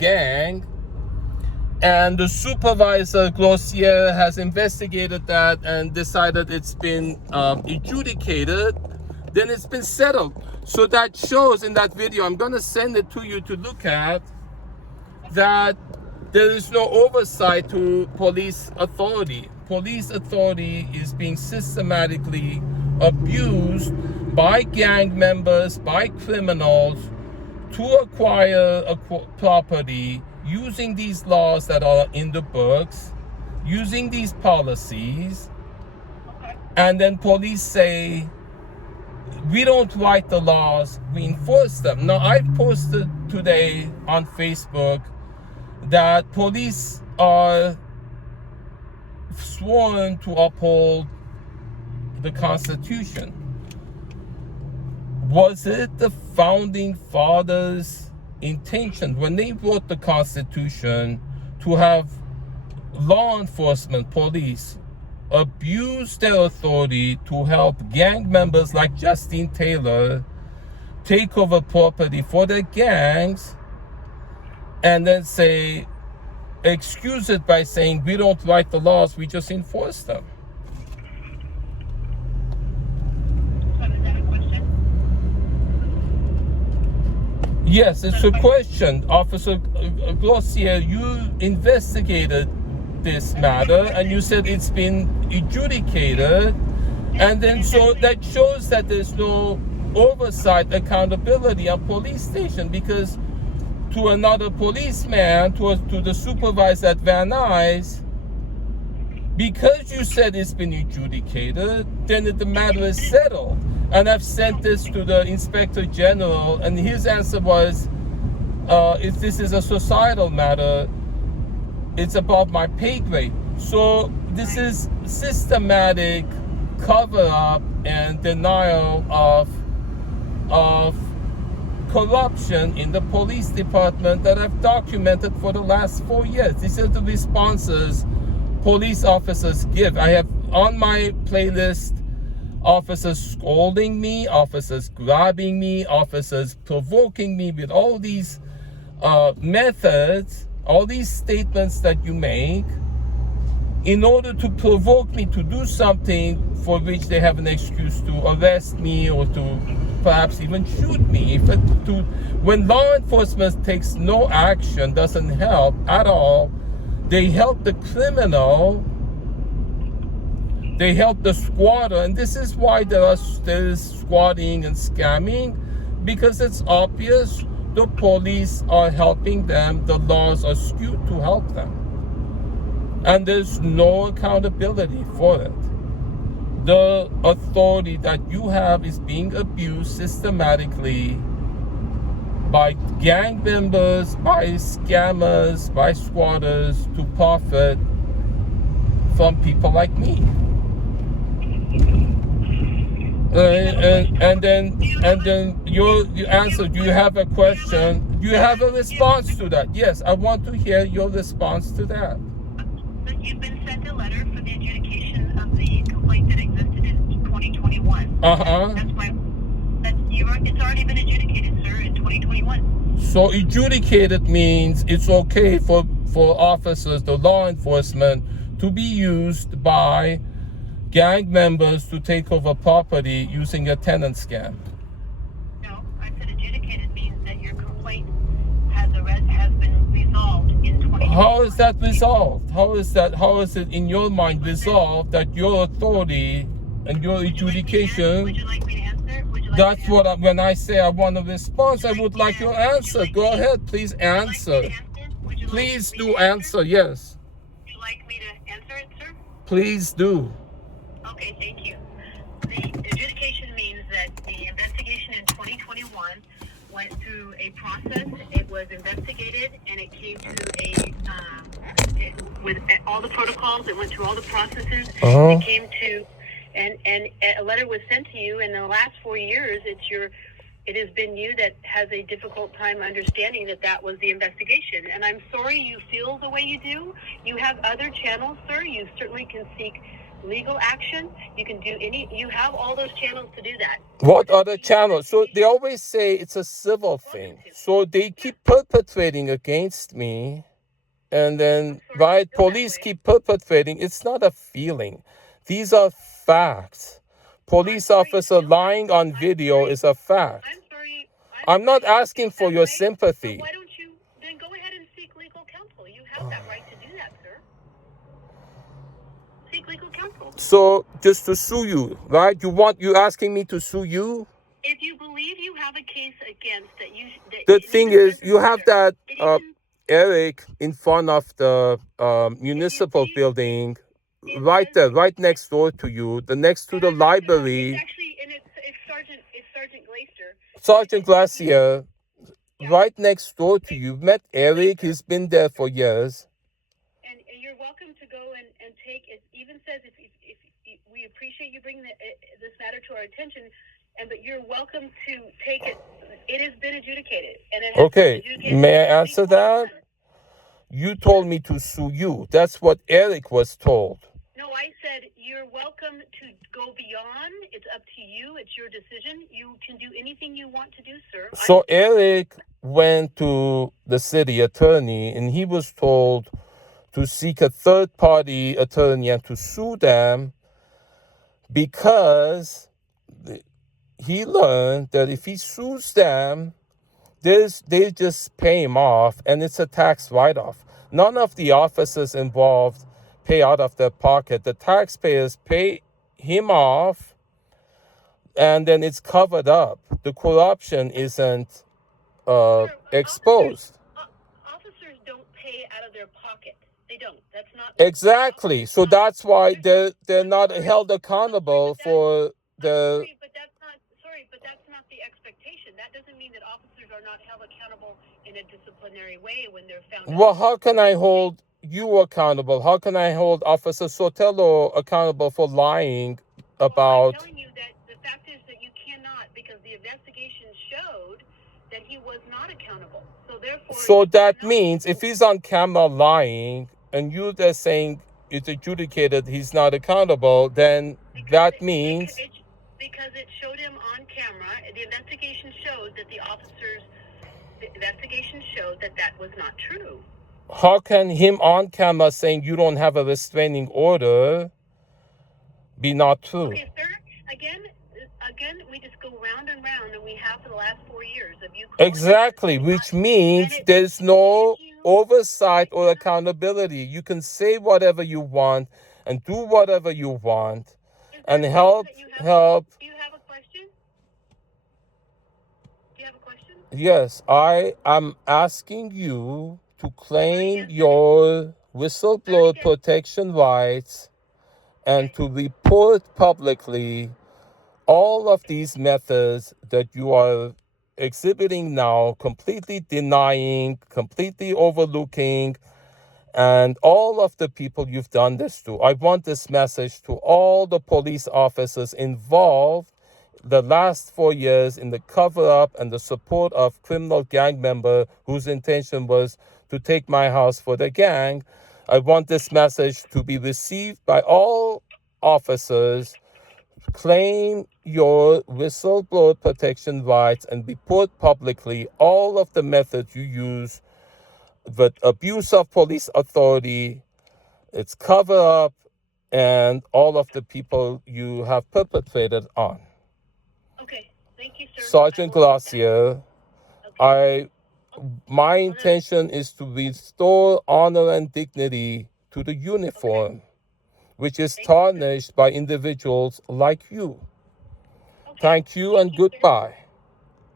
gang, and the supervisor Glossier has investigated that and decided it's been adjudicated, then it's been settled. So that shows in that video, I'm going to send it to you to look at, that there is no oversight to police authority. Police authority is being systematically abused by gang members, by criminals, to acquire property, using these laws that are in the books, using these policies, and then police say, we don't write the laws, we enforce them. Now, I posted today on Facebook that police are sworn to uphold the Constitution. Was it the founding fathers' intention when they wrote the Constitution to have law enforcement, police, abuse their authority to help gang members like Justine Taylor take over property for their gangs, and then say, excuse it by saying, we don't write the laws, we just enforce them? Yes, it's a question. Officer Glossier, you investigated this matter and you said it's been adjudicated, and then so that shows that there's no oversight, accountability on police station, because to another policeman, to the supervisor at Van Nuys, because you said it's been adjudicated, then the matter is settled. And I've sent this to the Inspector General, and his answer was, if this is a societal matter, it's above my pay grade. So this is systematic cover-up and denial of corruption in the police department that I've documented for the last 4 years. These are the responses police officers give. I have on my playlist officers scolding me, officers grabbing me, officers provoking me with all these methods, all these statements that you make in order to provoke me to do something for which they have an excuse to arrest me or to perhaps even shoot me. When law enforcement takes no action, doesn't help at all, they help the criminal, they help the squatter, and this is why there is squatting and scamming, because it's obvious the police are helping them, the laws are skewed to help them, and there's no accountability for it. The authority that you have is being abused systematically by gang members, by scammers, by squatters to profit from people like me. And then your answer, do you have a question? Do you have a response to that? Yes, I want to hear your response to that. You've been sent a letter for the adjudication of the complaint that existed in 2021. That's why it's already been adjudicated, sir, in 2021. So adjudicated means it's okay for officers, the law enforcement, to be used by gang members to take over property using a tenant scam. No, I said adjudicated means that your complaint has been resolved in 2021. How is that resolved? How is it in your mind resolved that your authority and your adjudication? Would you like me to answer? That's what when I say I want a response, I would like your answer. Go ahead, please answer. Please do answer, yes. Would you like me to answer it, sir? Please do. Okay, thank you. The adjudication means that the investigation in 2021 went through a process. It was investigated, and it came to with all the protocols. It went through all the processes. It came to, and a letter was sent to you. And in the last 4 years, it has been you that has a difficult time understanding that was the investigation. And I'm sorry you feel the way you do. You have other channels, sir. You certainly can seek legal action. You can do you have all those channels to do that. What other channels? So they always say it's a civil thing. So they keep perpetrating against me. And then, right, police keep perpetrating. It's not a feeling. These are facts. Police officer lying on video is a fact. I'm sorry. I'm not asking for your sympathy. Why don't you then go ahead and seek legal counsel? You have that right to do that, sir. Seek legal counsel. So just to sue you, right? You asking me to sue you? If you believe you have a case against that, the thing is, you have that Eric in front of the municipal building, right there, right next door to you, next to the library. It's actually, and it's Sergeant Glacier. Sergeant Glacier, right next door to you. Met Eric. He's been there for years. And you're welcome to go and take. It even says if we appreciate you bringing this matter to our attention, but you're welcome to take it. It has been adjudicated, and it has okay. been adjudicated. May I answer that? You told me to sue you. That's what Eric was told. No, I said you're welcome to go beyond. It's up to you. It's your decision. You can do anything you want to do, sir. So Eric went to the city attorney, and he was told to seek a third-party attorney and to sue them because he learned that if he sues them, they just pay him off, and it's a tax write-off. None of the officers involved pay out of their pocket. The taxpayers pay him off, and then it's covered up. The corruption isn't exposed. Officers don't pay out of their pocket. They don't. That's not exactly. So that's why they're not held accountable for the. Sorry, but that's not the expectation. That doesn't mean that officers are not held accountable in a disciplinary way when they're found. Well, how can I hold you accountable? How can I hold Officer Sotelo accountable for lying about? I'm telling you that the fact is that you cannot, because the investigation showed that he was not accountable. So therefore. So that means if he's on camera lying and you're there saying it's adjudicated, he's not accountable, then that means. Because it showed him on camera, the investigation showed that the investigation showed that was not true. How can him on camera saying you don't have a restraining order be not true? Okay, sir. Again, we just go round and round, and we have for the last 4 years of you. Exactly, which means there's no oversight or accountability. You can say whatever you want and do whatever you want. And help. Do you have a question? Do you have a question? Yes, I am asking you to claim your whistleblower protection rights and to report publicly all of these methods that you are exhibiting now, completely denying, completely overlooking, and all of the people you've done this to. I want this message to all the police officers involved the last 4 years in the cover-up and the support of criminal gang member whose intention was to take my house for the gang. I want this message to be received by all officers. Claim your whistleblower protection rights and report publicly all of the methods you use. But abuse of police authority, it's cover up, and all of the people you have perpetrated on. Okay, thank you, sir. Sergeant Glacier, my intention is to restore honor and dignity to the uniform, which is tarnished by individuals like you. Thank you and goodbye.